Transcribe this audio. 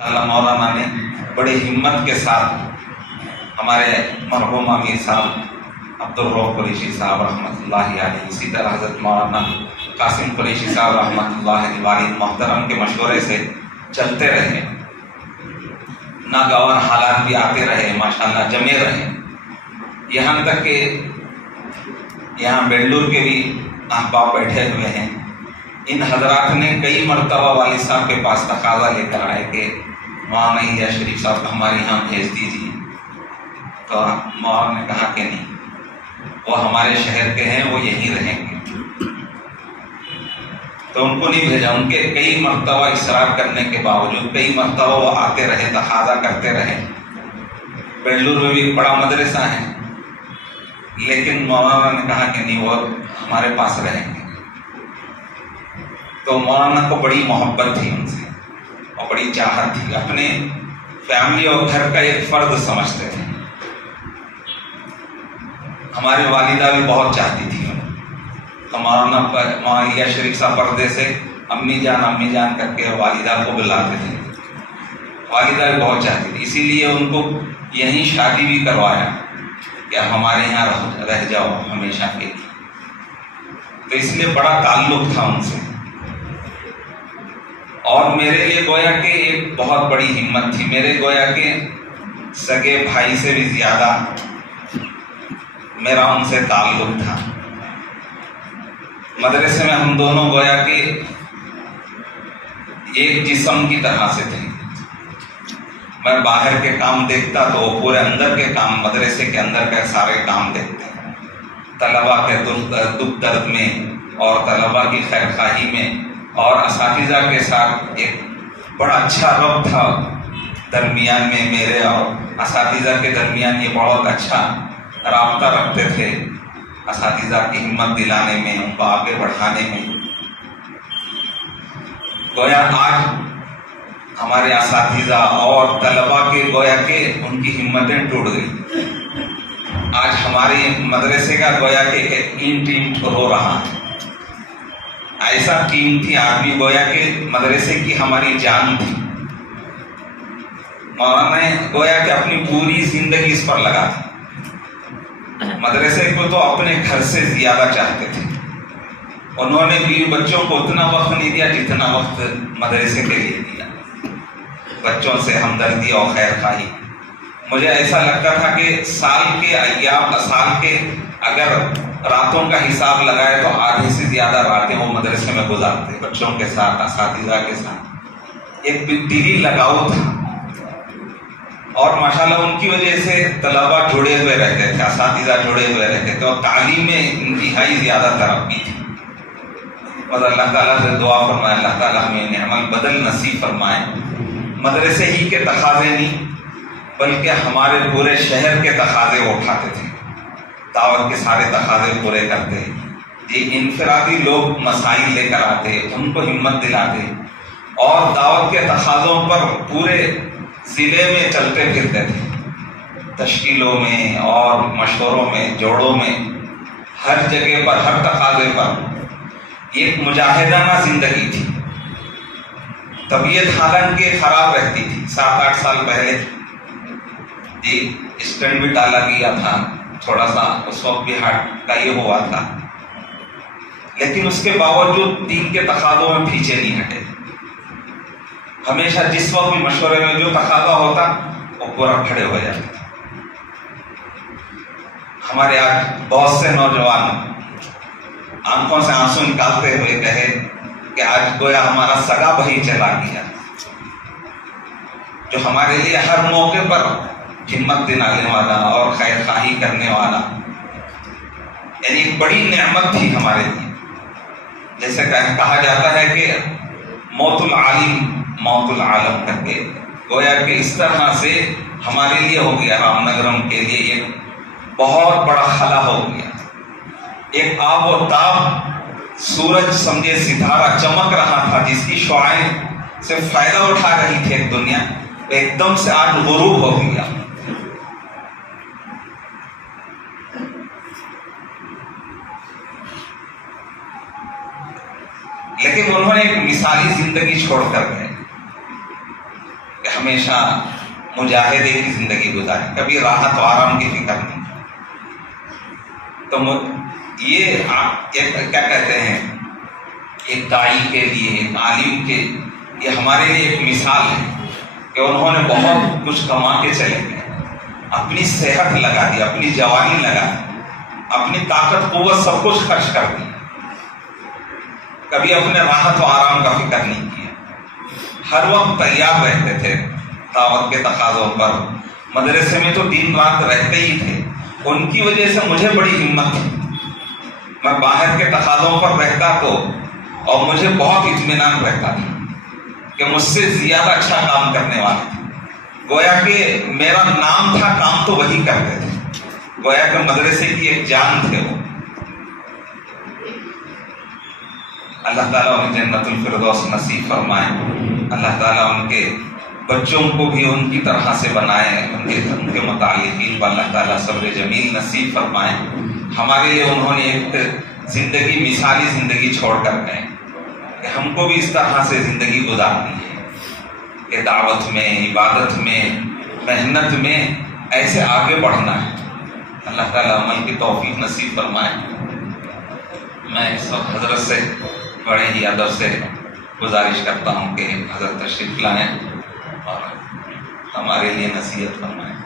مولانا نے بڑی ہمت کے ساتھ ہمارے مرحوم امیر صاحب عبدالرؤف قریشی صاحب رحمۃ اللہ علیہ، اسی طرح حضرت مولانا قاسم قریشی صاحب رحمۃ اللہ علیہ والد محترم کے مشورے سے چلتے رہے، ناگوار حالات بھی آتے رہے، ماشاءاللہ جمے رہے، یہاں تک کہ یہاں بنگلور کے بھی احباب بیٹھے ہوئے ہیں۔ ان حضرات نے کئی مرتبہ والد صاحب کے پاس تقاضا لے کر آئے کہ مولانا الیاس شریف صاحب کو ہمارے یہاں بھیج دیجیے، تو مولانا نے کہا کہ نہیں، وہ ہمارے شہر کے ہیں، وہ یہیں رہیں گے، تو ان کو نہیں بھیجا۔ ان کے کئی مرتبہ اصرار کرنے کے باوجود کئی مرتبہ وہ آتے رہے، تقاضا کرتے رہے۔ بنگلور میں بھی ایک بڑا مدرسہ ہے، لیکن مولانا نے کہا کہ نہیں، وہ ہمارے پاس رہیں گے۔ تو مولانا کو بڑی محبت تھی ان سے اور بڑی چاہت تھی، اپنے فیملی اور گھر کا ایک فرد سمجھتے تھے۔ ہماری والدہ بھی بہت چاہتی تھی، تو مولانا الیاس شریف صاحب پردے سے امی جان کر کے والدہ کو بلاتے تھے، والدہ بھی بہت چاہتی تھی، اسی لیے ان کو یہیں شادی بھی کروایا کہ ہمارے یہاں رہ جاؤ ہمیشہ کے لیے، تو اس لیے بڑا تعلق تھا ان سے۔ اور میرے لیے گویا کہ ایک بہت بڑی ہمت تھی، میرے گویا کہ سگے بھائی سے بھی زیادہ میرا ان سے تعلق تھا۔ مدرسے میں ہم دونوں گویا کہ ایک جسم کی طرح سے تھے، میں باہر کے کام دیکھتا تو وہ پورے اندر کے کام، مدرسے کے اندر کے سارے کام دیکھتے، طلباء کے دکھ درد میں اور طلباء کی خیر خواہی میں، اور اساتذہ کے ساتھ ایک بڑا اچھا ربط تھا درمیان میں، میرے اور اساتذہ کے درمیان یہ بہت اچھا رابطہ رکھتے تھے، اساتذہ کی ہمت دلانے میں، ان کو آگے بڑھانے میں۔ گویا آج ہمارے اساتذہ اور طلباء کے گویا کہ ان کی ہمتیں ٹوٹ گئی، آج ہمارے مدرسے کا گویا کہ اینٹ رو رہا ہے۔ ایسا قیمتی آدمی گویا کہ مدرسے کی ہماری جان تھی، مولانا نے گویا کہ اپنی پوری زندگی اس پر لگا تھی، مدرسے کو تو اپنے گھر سے زیادہ چاہتے تھے۔ انہوں نے بیوی بچوں کو اتنا وقت نہیں دیا جتنا وقت مدرسے کے لیے دیا، بچوں سے ہمدردی اور خیر خواہی۔ مجھے ایسا لگتا تھا کہ سال کے ایام، سال کے اگر راتوں کا حساب لگائے تو آدھے سے زیادہ راتیں وہ مدرسے میں گزارتے، بچوں کے ساتھ، اساتذہ کے ساتھ، ایک دلی لگاؤ تھا۔ اور ماشاءاللہ ان کی وجہ سے طلباء جڑے ہوئے رہتے تھے، اساتذہ جڑے ہوئے رہتے تھے، اور تعلیم میں انتہائی زیادہ ترقی تھی۔ اور اللہ تعالیٰ سے دعا فرمائے اللہ تعالیٰ ہمیں نعم البدل نصیب فرمائے۔ مدرسے ہی کے تقاضے نہیں بلکہ ہمارے پورے شہر کے تقاضے وہ اٹھاتے تھے، دعوت کے سارے تقاضے پورے کرتے، یہ انفرادی لوگ مسائل لے کر آتے، ان کو ہمت دلاتے، اور دعوت کے تقاضوں پر پورے ضلع میں چلتے پھرتے تھے، تشکیلوں میں اور مشوروں میں، جوڑوں میں، ہر جگہ پر، ہر تقاضے پر ایک مجاہدانہ زندگی تھی۔ طبیعت حالانکہ خراب رہتی تھی، 7-8 سال پہلے جی اسٹنٹ بھی ڈالا گیا تھا، تھوڑا سا اس وقت بھی ہارٹ کا یہ ہوا تھا، لیکن اس کے باوجود دین کے تقاضوں میں پیچھے نہیں ہٹے، ہمیشہ جس وقت بھی مشورے میں جو تقاضا ہوتا وہ پورا کھڑے ہو جاتے تھے۔ ہمارے آج بہت سے نوجوان آنکھوں سے آنسو نکالتے ہوئے کہے کہ آج گویا ہمارا سگا بھائی چلا گیا، جو ہمارے لیے ہر موقع پر ہمت دلانے والا اور خیر خواہی کرنے والا، یعنی ایک بڑی نعمت تھی ہمارے لیے۔ جیسے کہا جاتا ہے کہ موت العالم موت العالم کر کے، گویا کہ اس طرح سے ہمارے لیے ہو گیا، رام نگرم کے لیے ایک بہت بڑا خلا ہو گیا، ایک آب و تاب، سورج سمجھے ستارہ چمک رہا تھا جس کی شعاعیں سے فائدہ اٹھا رہی تھی ایک دنیا، ایک دم سے آج غروب ہو گیا۔ لیکن انہوں نے ایک مثالی زندگی چھوڑ کر گئے کہ ہمیشہ مجاہدے کی زندگی گزاری، کبھی راحت و آرام کی فکر نہیں۔ تو یہ کیا کہتے ہیں، ایک داعی کے لیے، ایک عالم کے، یہ ہمارے لیے ایک مثال ہے کہ انہوں نے بہت کچھ کما کے چلے گئے، اپنی صحت لگا دی، اپنی جوانی لگا دی، اپنی طاقت قوت سب کچھ خرچ کر دی، کبھی اپنے راحت و آرام کا فکر نہیں کیا، ہر وقت تیار رہتے تھے دعوت کے تقاضوں پر، مدرسے میں تو دن رات رہتے ہی تھے۔ ان کی وجہ سے مجھے بڑی ہمت تھی، میں باہر کے تقاضوں پر رہتا تو اور مجھے بہت اطمینان رہتا تھا کہ مجھ سے زیادہ اچھا کام کرنے والے تھے، گویا کہ میرا نام تھا، کام تو وہی کرتے تھے، گویا کہ مدرسے کی ایک جان تھے وہ۔ اللہ تعالیٰ انہیں جنت الفردوس نصیب فرمائے، اللہ تعالیٰ ان کے بچوں کو بھی ان کی طرح سے بنائے، ان کے متعلقین کو اللہ تعالیٰ صبر جمیل نصیب فرمائے۔ ہمارے لیے انہوں نے ایک زندگی، مثالی زندگی چھوڑ کر گئے کہ ہم کو بھی اس طرح سے زندگی گزارنی ہے کہ دعوت میں، عبادت میں، محنت میں ایسے آگے بڑھنا ہے۔ اللہ تعالیٰ عمل کی توفیق نصیب فرمائے۔ میں اس وقت حضرت سے بڑے ہی ادب سے گزارش کرتا ہوں کہ حضرت تشریف لائیں اور ہمارے لیے نصیحت فرمائیں۔